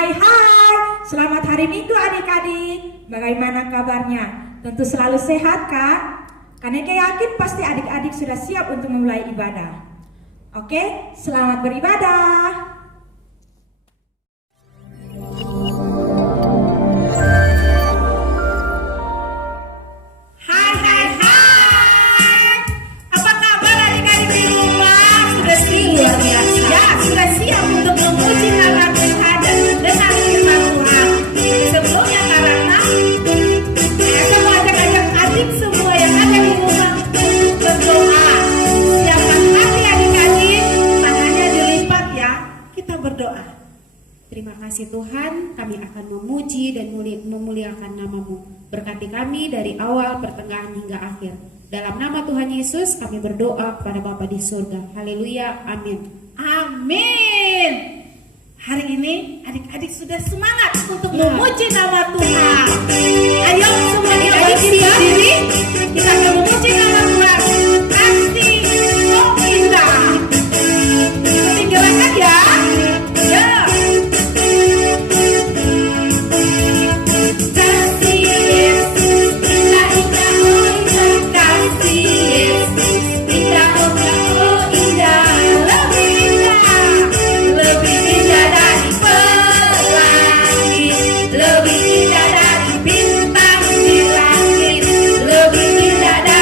Hai, selamat hari Minggu adik-adik. Bagaimana kabarnya? Tentu selalu sehat kan? Karena yakin pasti adik-adik sudah siap untuk memulai ibadah. Oke, selamat beribadah. Terima kasih Tuhan, kami akan memuji dan memuliakan nama-Mu. Berkati kami dari awal, pertengahan hingga akhir. Dalam nama Tuhan Yesus kami berdoa kepada Bapa di surga. Haleluya, amin. Amin. Hari ini adik-adik sudah semangat untuk memuji nama Tuhan. Ayo semua adik-adik berdiri, kita akan memuji nama Tuhan. Kasih oh indah. Ketinggalan ya. Ya. Lebih indah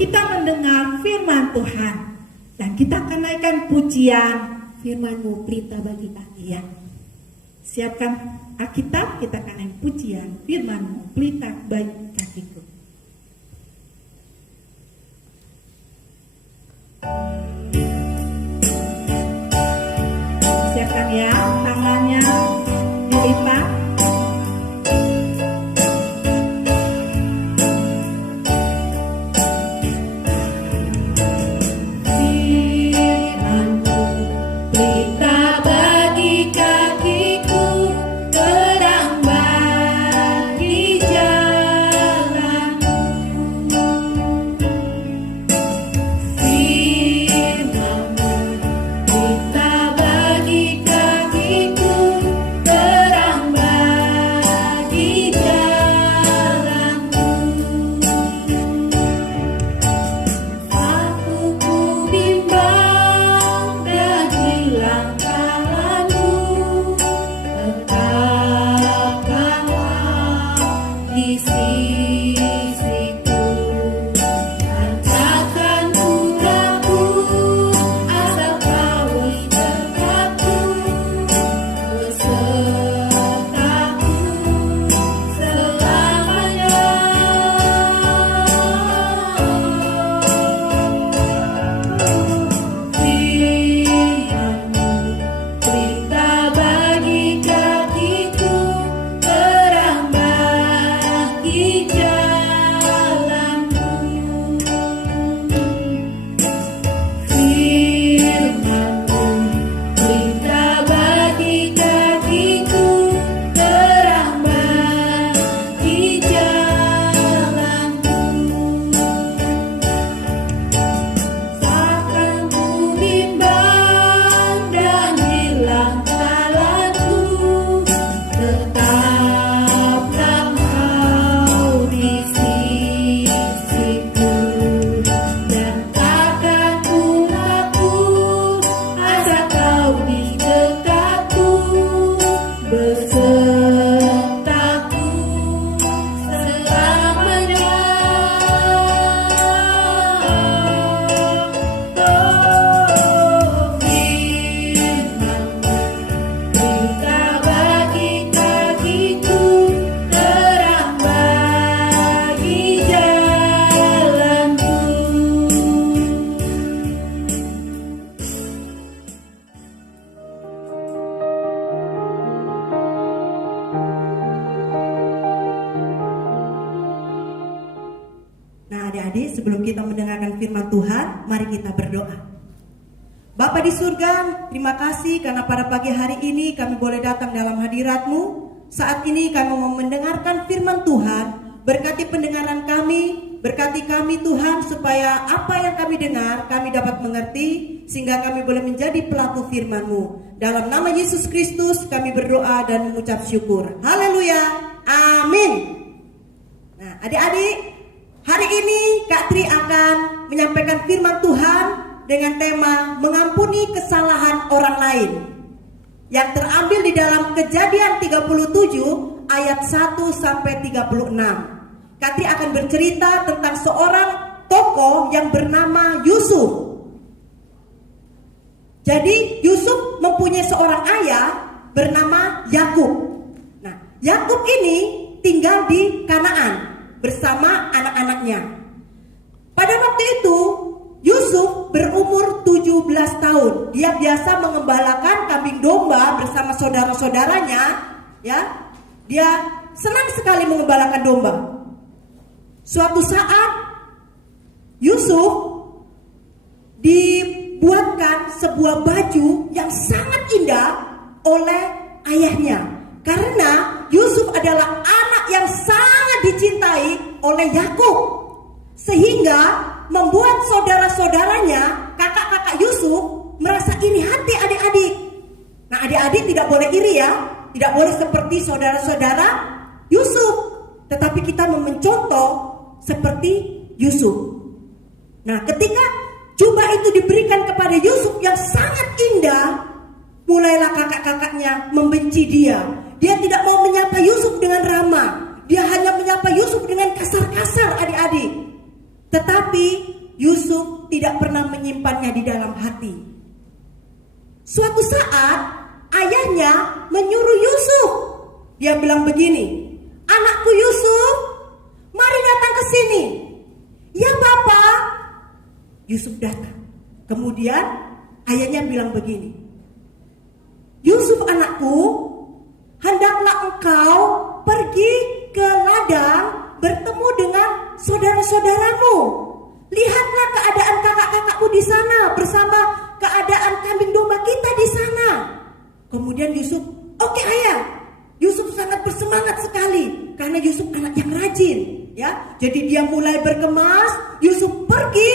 kita mendengar firman Tuhan dan kita akan naikkan pujian. Firman-Mu pelita bagi kami. Iya. Siapkan Alkitab, kita akan naik pujian. Firman-Mu pelita bagi kakiku. Siapkan ya, tangannya dilipat. Adik-adik, sebelum kita mendengarkan firman Tuhan, mari kita berdoa. Bapa di surga, terima kasih karena pada pagi hari ini kami boleh datang dalam hadirat-Mu. Saat ini kami mau mendengarkan firman Tuhan. Berkati pendengaran kami, berkati kami Tuhan, supaya apa yang kami dengar kami dapat mengerti, sehingga kami boleh menjadi pelaku firman-Mu. Dalam nama Yesus Kristus kami berdoa dan mengucap syukur. Haleluya, amin. Nah, adik-adik, hari ini Kak Tri akan menyampaikan firman Tuhan dengan tema mengampuni kesalahan orang lain, yang terambil di dalam Kejadian 37 ayat 1 sampai 36. Kak Tri akan bercerita tentang seorang tokoh yang bernama Yusuf. Jadi Yusuf mempunyai seorang ayah bernama Yakub. Nah, Yakub ini tinggal di Kanaan bersama anak-anaknya. Pada waktu itu Yusuf berumur 17 tahun. Dia biasa mengembalakan kambing domba bersama saudara-saudaranya, ya. Dia senang sekali mengembalakan domba. Suatu saat Yusuf dibuatkan sebuah baju yang sangat indah oleh ayahnya, karena Yusuf adalah anak yang sangat dicintai oleh Yakub, sehingga membuat saudara-saudaranya, kakak-kakak Yusuf, merasa iri hati adik-adik. Nah, adik-adik tidak boleh iri ya, tidak boleh seperti saudara-saudara Yusuf, tetapi kita mencontoh seperti Yusuf. Nah, ketika jubah itu diberikan kepada Yusuf yang sangat indah, mulailah kakak-kakaknya membenci dia. Dia tidak mau menyapa Yusuf dengan ramah. Dia hanya menyapa Yusuf dengan kasar-kasar, adik-adik. Tetapi Yusuf tidak pernah menyimpannya di dalam hati. Suatu saat ayahnya menyuruh Yusuf. Dia bilang begini, "Anakku Yusuf, mari datang ke sini." "Ya Bapak." Yusuf datang. Kemudian ayahnya bilang begini, "Yusuf anakku, hendaklah engkau pergi ke ladang bertemu dengan saudara-saudaramu. Lihatlah keadaan kakak-kakakmu di sana bersama keadaan kambing domba kita di sana." Kemudian Yusuf, "Oke ayah." Yusuf sangat bersemangat sekali karena Yusuf anak yang rajin, ya. Jadi dia mulai berkemas. Yusuf pergi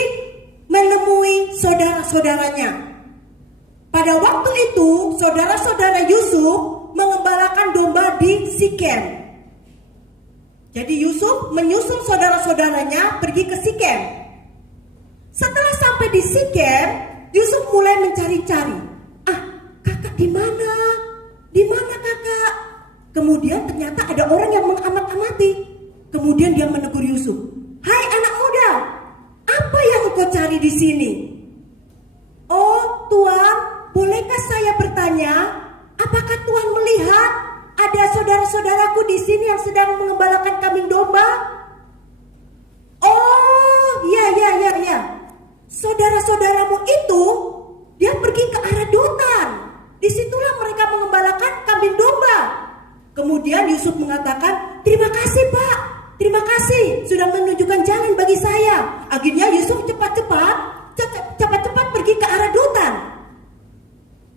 menemui saudara-saudaranya. Pada waktu itu saudara-saudara Yusuf mengembalakan domba di Sikem. Jadi Yusuf menyusul saudara-saudaranya pergi ke Sikem. Setelah sampai di Sikem, Yusuf mulai mencari-cari. Kakak di mana? Di mana kakak? Kemudian ternyata ada orang yang mengamat-amati. Kemudian dia menegur Yusuf. "Hai anak muda, apa yang engkau cari di sini?" "Oh Tuan, bolehkah saya bertanya, apakah Tuan melihat ada saudara-saudaraku di sini yang sedang mengembalakan kambing domba?" "Oh, ya. Saudara-saudaramu itu dia pergi ke arah Dotan. Disitulah mereka mengembalakan kambing domba." Kemudian Yusuf mengatakan, "Terima kasih Pak, terima kasih sudah menunjukkan jalan bagi saya." Akhirnya Yusuf cepat-cepat pergi ke arah Dotan.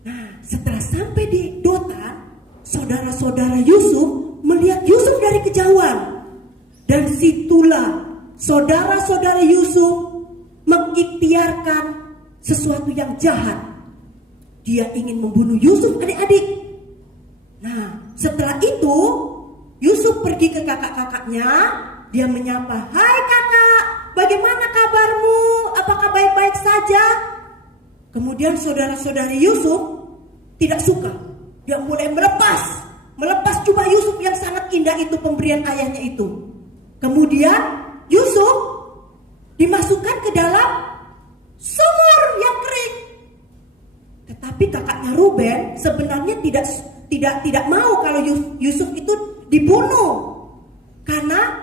Nah, setelah sampai di Dotan, saudara-saudara Yusuf melihat Yusuf dari kejauhan. Dan situlah saudara-saudara Yusuf mengikhtiarkan sesuatu yang jahat. Dia ingin membunuh Yusuf, adik-adik. Nah, setelah itu Yusuf pergi ke kakak-kakaknya. Dia menyapa, "Hai kakak, bagaimana kabarmu? Apakah baik-baik saja?" Kemudian saudara-saudari Yusuf tidak suka. Dia mulai melepas jubah Yusuf yang sangat indah itu, pemberian ayahnya itu. Kemudian Yusuf dimasukkan ke dalam sumur yang kering. Tetapi kakaknya Ruben sebenarnya tidak mau kalau Yusuf itu dibunuh, karena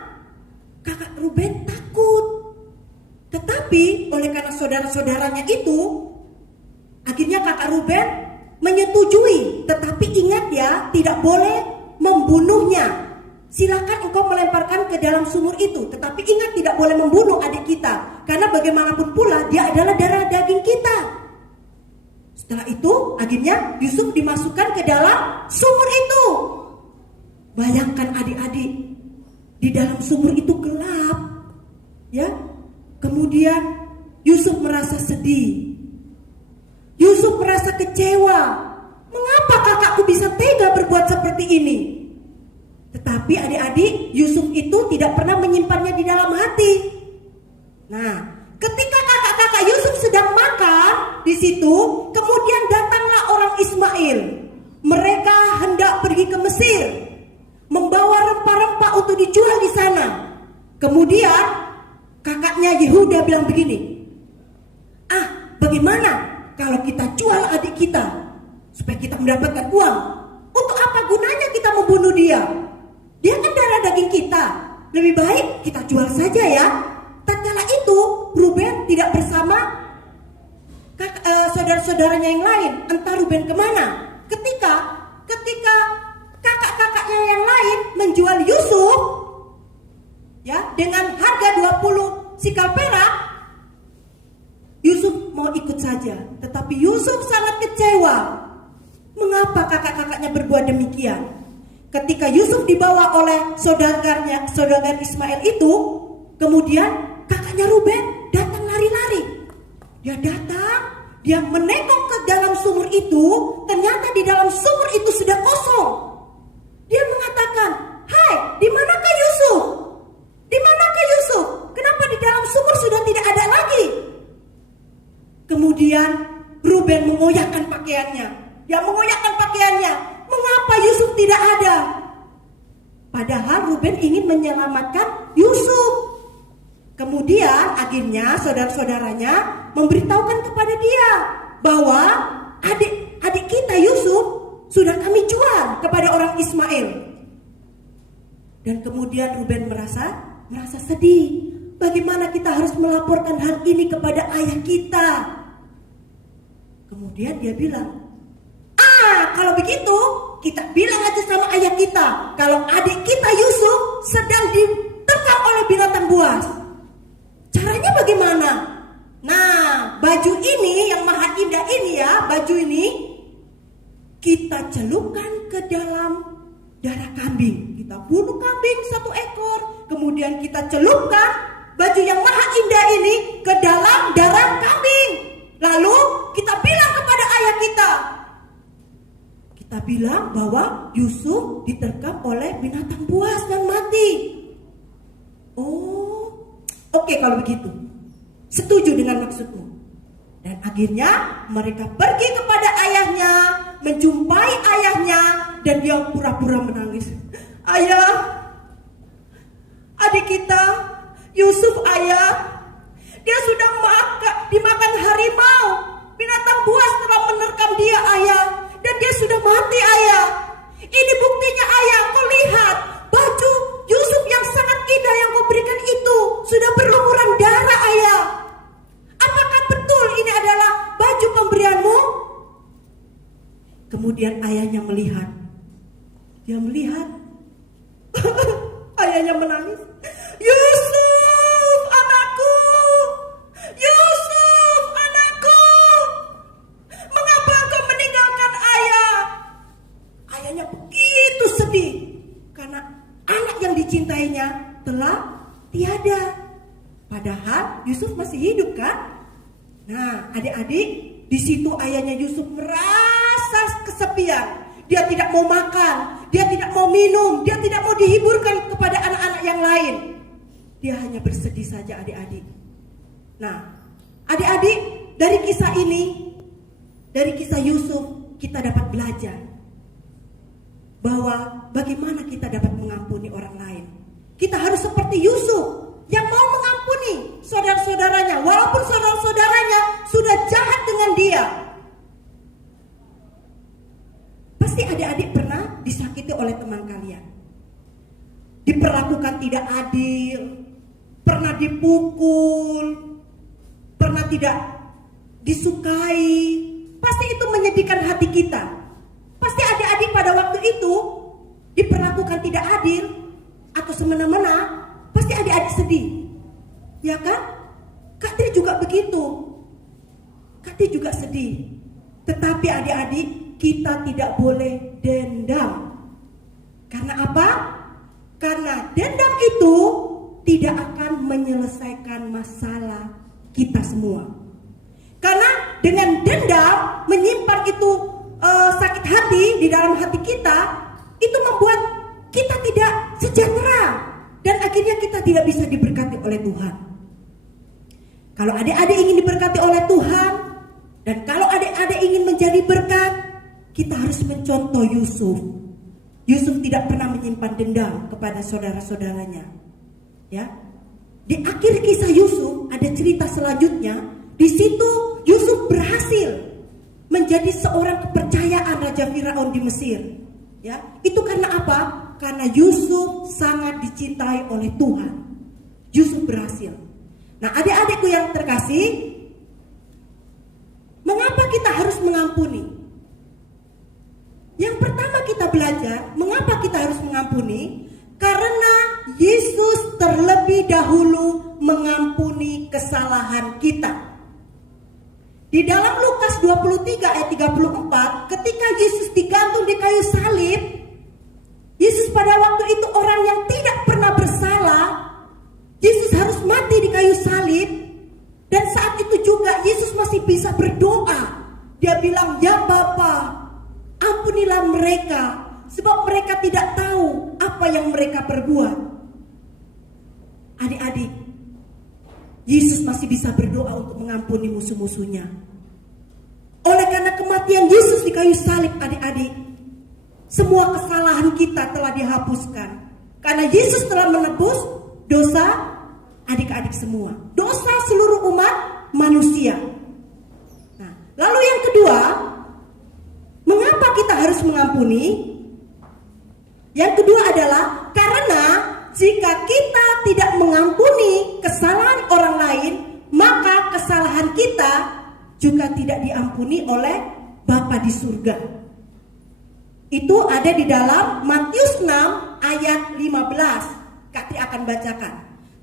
kakak Ruben takut. Tetapi oleh karena saudara-saudaranya itu, akhirnya kakak Ruben menyetujui. Tetapi ingat ya, tidak boleh membunuhnya. Silakan engkau melemparkan ke dalam sumur itu, tetapi ingat tidak boleh membunuh adik kita, karena bagaimanapun pula dia adalah darah daging kita. Setelah itu akhirnya Yusuf dimasukkan ke dalam sumur itu. Bayangkan adik-adik, di dalam sumur itu gelap, ya. Kemudian Yusuf merasa sedih. Yusuf merasa kecewa. Mengapa kakakku bisa tega berbuat seperti ini? Tetapi adik-adik, Yusuf itu tidak pernah menyimpannya di dalam hati. Nah, ketika kakak-kakak Yusuf sedang makan di situ, kemudian datanglah orang Ismail. Mereka hendak pergi ke Mesir, membawa rempah-rempah untuk dijual di sana. Kemudian kakaknya Yehuda bilang begini, bagaimana kalau kita jual adik kita supaya kita mendapatkan uang? Untuk apa gunanya kita membunuh dia? Dia kan darah daging kita. Lebih baik kita jual saja ya. Tatkala itu Ruben tidak bersama saudara-saudaranya yang lain. Entah Ruben kemana. Ketika kakak-kakaknya yang lain menjual Yusuf, ya, dengan harga 20 sikal perak, Yusuf mau ikut saja. Tetapi Yusuf sangat kecewa. Mengapa kakak-kakaknya berbuat demikian? Ketika Yusuf dibawa oleh saudagar Ismail itu, kemudian kakaknya Ruben datang lari-lari. Dia datang, dia menengok ke dalam sumur itu. Ternyata di dalam sumur itu sudah kosong. Dia mengatakan, "Hai, di manakah Yusuf? Di manakah Yusuf? Kenapa di dalam sumur sudah tidak ada lagi?" Kemudian Ruben mengoyakkan pakaiannya. Dia mengoyakkan pakaiannya. Mengapa Yusuf tidak ada? Padahal Ruben ingin menyelamatkan Yusuf. Kemudian akhirnya saudara-saudaranya memberitahukan kepada dia bahwa adik kita Yusuf sudah kami jual kepada orang Ismail. Dan kemudian Ruben merasa sedih. Bagaimana kita harus melaporkan hal ini kepada ayah kita? Kemudian dia bilang, kalau begitu kita bilang aja sama ayah kita kalau adik kita Yusuf sedang diterkam oleh binatang buas. Caranya bagaimana? Nah, baju ini yang maha indah ini ya, baju ini kita celupkan ke dalam darah kambing. Kita bunuh kambing 1 ekor, kemudian kita celupkan baju yang maha indah ini ke dalam darah kambing. Lalu kita bilang kepada ayah kita. Kita bilang bahwa Yusuf diterkam oleh binatang buas dan mati. Oh, oke kalau begitu. Setuju dengan maksudmu. Dan akhirnya mereka pergi kepada ayahnya, menjumpai ayahnya, dan dia pura-pura menangis. Ayah, adik kita Yusuf ayah, dia sudah dimakan harimau. Binatang buas telah menerkam dia ayah, dan dia sudah mati ayah. Ini buktinya ayah, kau lihat baju Yusuf yang sangat indah yang kau berikan itu sudah berlumuran darah ayah. Apakah betul ini adalah baju pemberianmu? Kemudian ayahnya melihat. Dia melihat. Ayahnya menangis. Yusuf anakku, Yusuf anakku, mengapa engkau meninggalkan ayah? Ayahnya begitu sedih karena anak yang dicintainya telah tiada. Padahal Yusuf masih hidup kan? Nah, adik-adik, di situ ayahnya Yusuf merasa kesepian. Dia tidak mau makan, dia tidak mau minum, dia tidak mau dihiburkan kepada anak-anak yang lain. Dia hanya bersedih saja adik-adik. Nah, adik-adik, dari kisah ini, dari kisah Yusuf, kita dapat belajar bahwa bagaimana kita dapat mengampuni orang lain. Kita harus seperti Yusuf yang mau mengampuni saudara-saudaranya, walaupun saudara-saudaranya sudah jahat dengan dia. Pasti adik-adik pernah disakiti oleh teman kalian, diperlakukan tidak adil, pernah dipukul, pernah tidak disukai. Pasti itu menyedihkan hati kita. Pasti adik-adik pada waktu itu diperlakukan tidak adil atau semena-mena. Pasti adik-adik sedih, ya kan? Kak Tri juga begitu. Kak Tri juga sedih. Tetapi adik-adik, kita tidak boleh dendam. Karena apa? Karena dendam itu tidak akan menyelesaikan masalah kita semua. Karena dengan dendam, menyimpan itu sakit hati di dalam hati kita, itu membuat kita tidak sejahtera. Dan akhirnya kita tidak bisa diberkati oleh Tuhan. Kalau adik-adik ingin diberkati oleh Tuhan, dan kalau adik-adik ingin menjadi berkat, kita harus mencontoh Yusuf. Yusuf tidak pernah menyimpan dendam kepada saudara-saudaranya. Ya, di akhir kisah Yusuf ada cerita selanjutnya. Di situ Yusuf berhasil menjadi seorang kepercayaan Raja Firaun di Mesir. Ya, itu karena apa? Karena Yusuf sangat dicintai oleh Tuhan. Yusuf berhasil. Nah, adik-adikku yang terkasih, mengapa kita harus mengampuni? Yang pertama kita belajar, mengapa kita harus mengampuni? Karena Yesus terlebih dahulu mengampuni kesalahan kita. Di dalam Lukas 23 ayat 34, ketika Yesus digantung di kayu salib, Yesus pada waktu itu orang yang tidak pernah bersalah. Yesus harus mati di kayu salib. Dan saat itu juga Yesus masih bisa berdoa. Dia bilang, "Ya Bapa, ampunilah mereka, sebab mereka tidak tahu apa yang mereka perbuat." Adik-adik, Yesus masih bisa berdoa untuk mengampuni musuh-musuhnya. Oleh karena kematian Yesus di kayu salib, adik-adik, semua kesalahan kita telah dihapuskan. Karena Yesus telah menebus dosa adik-adik semua. Dosa seluruh umat manusia. Nah, lalu yang kedua, mengapa kita harus mengampuni? Yang kedua adalah karena jika kita tidak mengampuni kesalahan orang lain, maka kesalahan kita juga tidak diampuni oleh Bapa di surga. Itu ada di dalam Matius 6 ayat 15. Kak Tri akan bacakan.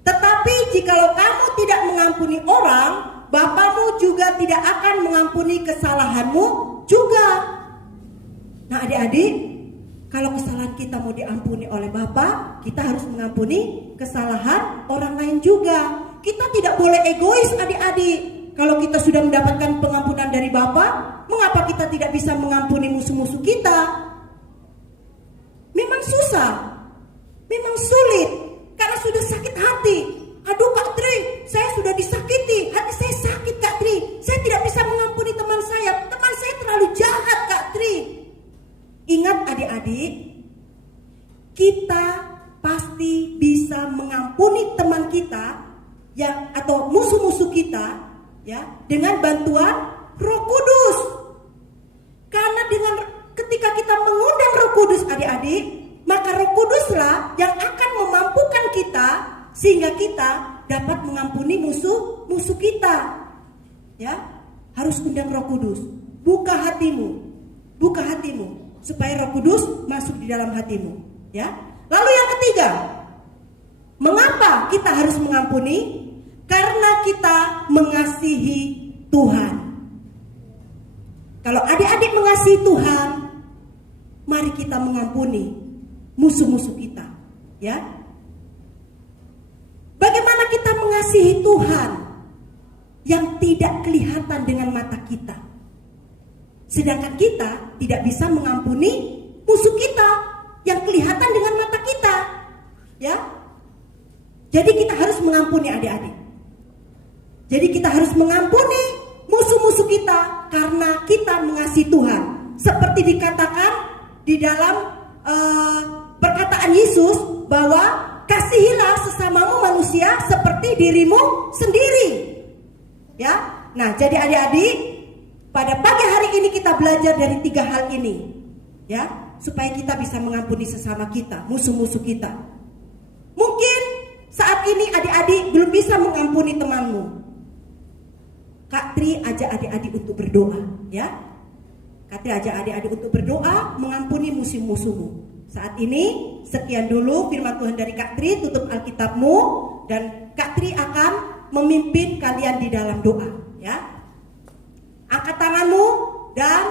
Tetapi jikalau kamu tidak mengampuni orang, Bapamu juga tidak akan mengampuni kesalahanmu juga. Nah adik-adik, kalau kesalahan kita mau diampuni oleh Bapa, kita harus mengampuni kesalahan orang lain juga. Kita tidak boleh egois adik-adik. Kalau kita sudah mendapatkan pengampunan dari Bapa, mengapa kita tidak bisa mengampuni musuh-musuh kita? Memang susah, memang sulit, karena sudah sakit hati. Aduh Kak Tri, saya sudah disakiti, hati saya sakit Kak Tri. Saya tidak bisa mengampuni teman saya terlalu jahat Kak Tri. Ingat adik-adik, kita pasti bisa mengampuni teman kita yang atau musuh-musuh kita ya dengan bantuan Roh Kudus. Karena dengan ketika kita mengundang Roh Kudus adik-adik, maka Roh Kuduslah yang akan memampukan kita sehingga kita dapat mengampuni musuh-musuh kita. Ya, harus undang Roh Kudus. Buka hatimu supaya Roh Kudus masuk di dalam hatimu, ya. Lalu yang ketiga, mengapa kita harus mengampuni? Karena kita mengasihi Tuhan. Kalau adik-adik mengasihi Tuhan, mari kita mengampuni musuh-musuh kita, ya. Bagaimana kita mengasihi Tuhan yang tidak kelihatan dengan mata kita? Sedangkan kita tidak bisa mengampuni musuh kita yang kelihatan dengan mata kita, ya. Jadi kita harus mengampuni adik-adik. Jadi kita harus mengampuni musuh-musuh kita karena kita mengasihi Tuhan. Seperti dikatakan di dalam perkataan Yesus bahwa kasihilah sesamamu manusia seperti dirimu sendiri. Ya. Nah, jadi adik-adik, pada pagi hari ini kita belajar dari 3 hal ini, ya, supaya kita bisa mengampuni sesama kita, musuh-musuh kita. Mungkin saat ini adik-adik belum bisa mengampuni temanmu. Kak Tri ajak adik-adik untuk berdoa, ya. Kak Tri ajak adik-adik untuk berdoa mengampuni musuh-musuhmu. Saat ini sekian dulu firman Tuhan dari Kak Tri, tutup Alkitabmu dan Kak Tri akan memimpin kalian di dalam doa, ya. Angkat tanganmu dan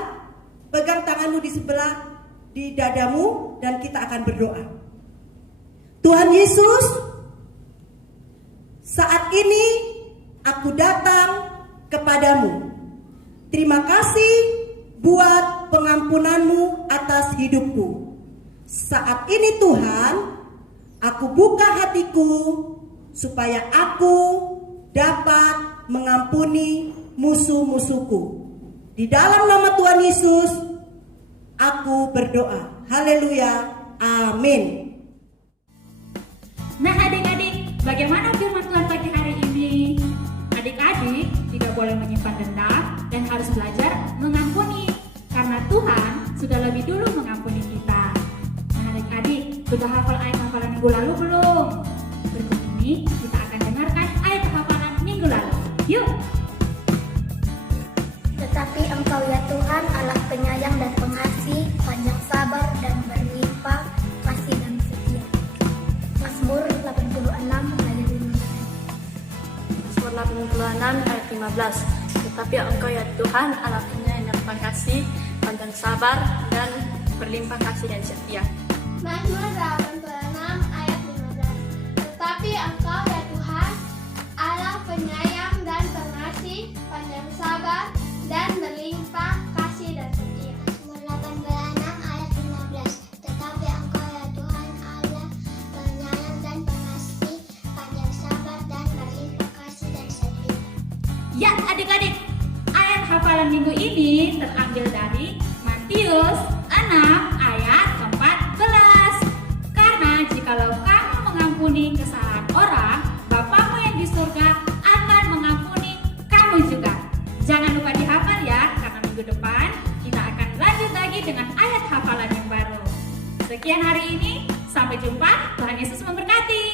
pegang tanganmu di sebelah di dadamu dan kita akan berdoa. Tuhan Yesus, saat ini aku datang kepadamu. Terima kasih buat pengampunanmu atas hidupku. Saat ini Tuhan, aku buka hatiku supaya aku dapat mengampuni musuh-musuhku. Di dalam nama Tuhan Yesus, aku berdoa. Haleluya. Amin. Nah adik-adik, bagaimana firman Tuhan pagi hari ini? Adik-adik tidak boleh menyimpan dendam dan harus belajar mengampuni. Karena Tuhan sudah lebih dulu mengampuni kita. Nah adik-adik, sudah hafal ayat hafalan minggu lalu belum? Berikut ini kita akan dengarkan ayat hafalan minggu lalu. Yuk! Tetapi Engkau ya Tuhan Allah penyayang dan pengasih, panjang sabar dan berlimpah kasih dan setia. Mazmur 86 ayat 15. Mazmur 86 ayat 15. Tetapi Engkau ya Tuhan Allah penyayang dan pengasih, panjang sabar dan berlimpah kasih dan setia. Mazmur 86 ayat 15. Tetapi Engkau ya Tuhan Allah penyayang dan pengasih, panjang sabar dan berlimpah kasih dan setia. Mazmur 86 ayat 15. Tetapi Engkau ya Tuhan Allah penyayang dan pengasih, panjang sabar dan berlimpah kasih dan setia. Ya adik-adik, ayat hafalan minggu ini terambil dari Matius 6 ayat 14. Karena jikalau kamu mengampuni kesalahan orang, Bapamu yang Sekian hari ini, sampai jumpa. Tuhan Yesus memberkati.